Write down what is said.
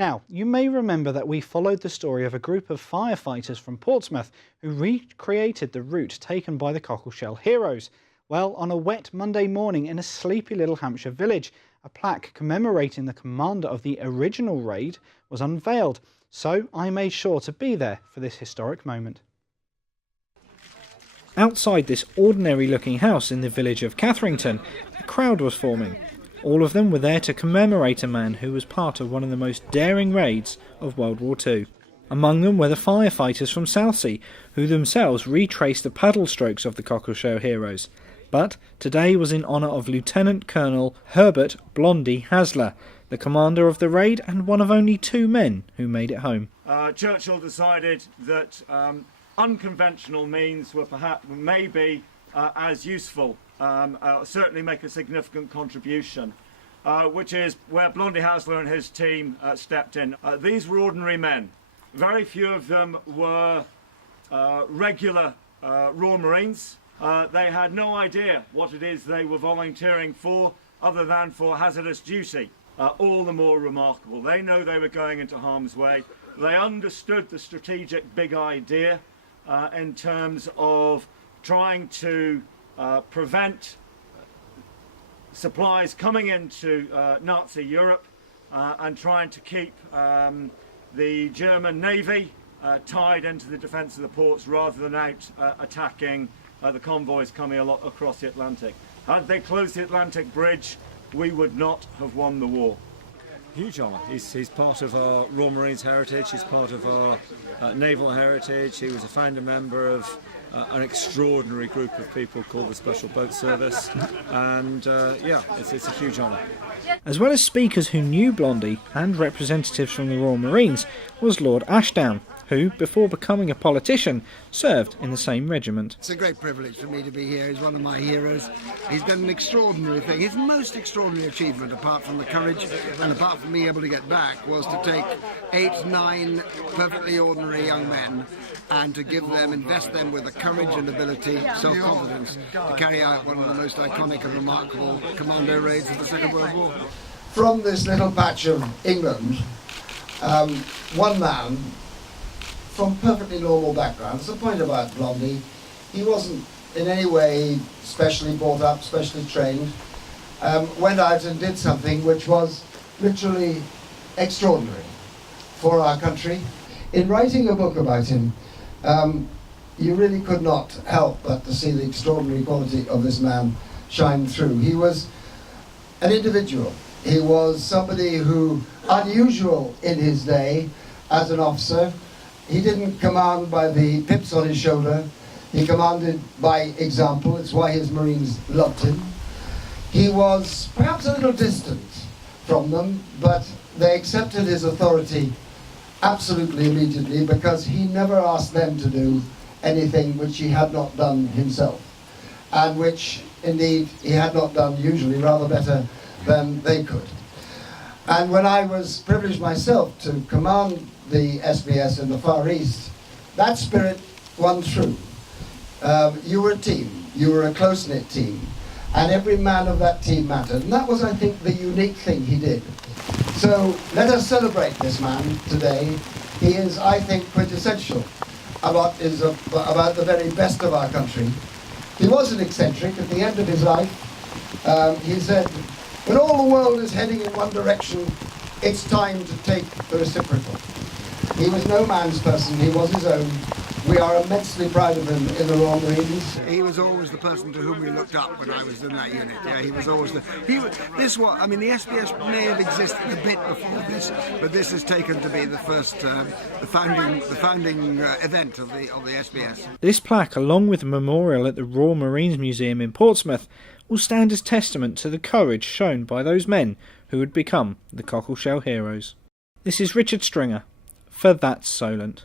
Now, you may remember that we followed the story of a group of firefighters from Portsmouth who recreated the route taken by the Cockelshell heroes. Well, on a wet Monday morning in a sleepy little Hampshire village, a plaque commemorating the commander of the original raid was unveiled, so I made sure to be there for this historic moment. Outside this ordinary-looking house in the village of Catherington, a crowd was forming. All of them were there to commemorate a man who was part of one of the most daring raids of World War II. Among them were the firefighters from Southsea, who themselves retraced the paddle strokes of the Cockelshell heroes. But today was in honour of Lieutenant Colonel Herbert "Blondie" Hasler, the commander of the raid and one of only 2 men who made it home. Churchill decided that unconventional means were perhaps maybe as useful, certainly make a significant contribution, which is where Blondie Hasler and his team stepped in. These were ordinary men. Very few of them were regular Royal Marines. They had no idea what it is they were volunteering for other than for hazardous duty. All the more remarkable. They know they were going into harm's way. They understood the strategic big idea in terms of trying to prevent supplies coming into Nazi Europe and trying to keep the German Navy tied into the defence of the ports rather than out attacking the convoys coming across the Atlantic. Had they closed the Atlantic Bridge, we would not have won the war. Huge honour. He's part of our Royal Marines heritage, he's part of our naval heritage. He was a founder member of an extraordinary group of people called the Special Boat Service, and yeah, it's a huge honour. As well as speakers who knew Blondie and representatives from the Royal Marines was Lord Ashdown, who, before becoming a politician, served in the same regiment. It's a great privilege for me to be here. He's one of my heroes. He's done an extraordinary thing. His most extraordinary achievement, apart from the courage and apart from being able to get back, was to take 8, 9 perfectly ordinary young men and to invest them with the courage and ability, self-confidence, to carry out one of the most iconic and remarkable commando raids of the Second World War. From this little patch of England, one man from perfectly normal background. That's the point about Blondie. He wasn't in any way specially brought up, specially trained. Went out and did something which was literally extraordinary for our country. In writing a book about him, you really could not help but to see the extraordinary quality of this man shine through. He was an individual. He was somebody who, unusual in his day as an officer, he didn't command by the pips on his shoulder. He commanded by example. It's why his Marines loved him. He was perhaps a little distant from them, but they accepted his authority absolutely immediately because he never asked them to do anything which he had not done himself, and which indeed he had not done usually rather better than they could. And when I was privileged myself to command the SBS in the Far East, that spirit won through. You were a team, you were a close-knit team, and every man of that team mattered. And that was, I think, the unique thing he did. So let us celebrate this man today. He is, I think, quintessential about the very best of our country. He was an eccentric. At the end of his life, he said, when all the world is heading in one direction, it's time to take the reciprocal. He was no man's person, he was his own. We are immensely proud of him in the Royal Marines. He was always the person to whom we looked up when I was in that unit. Yeah, he was always the... the SBS may have existed a bit before this, but this is taken to be the first, the founding event of the SBS. This plaque, along with a memorial at the Royal Marines Museum in Portsmouth, will stand as testament to the courage shown by those men who would become the Cockelshell heroes. This is Richard Stringer for That's Solent.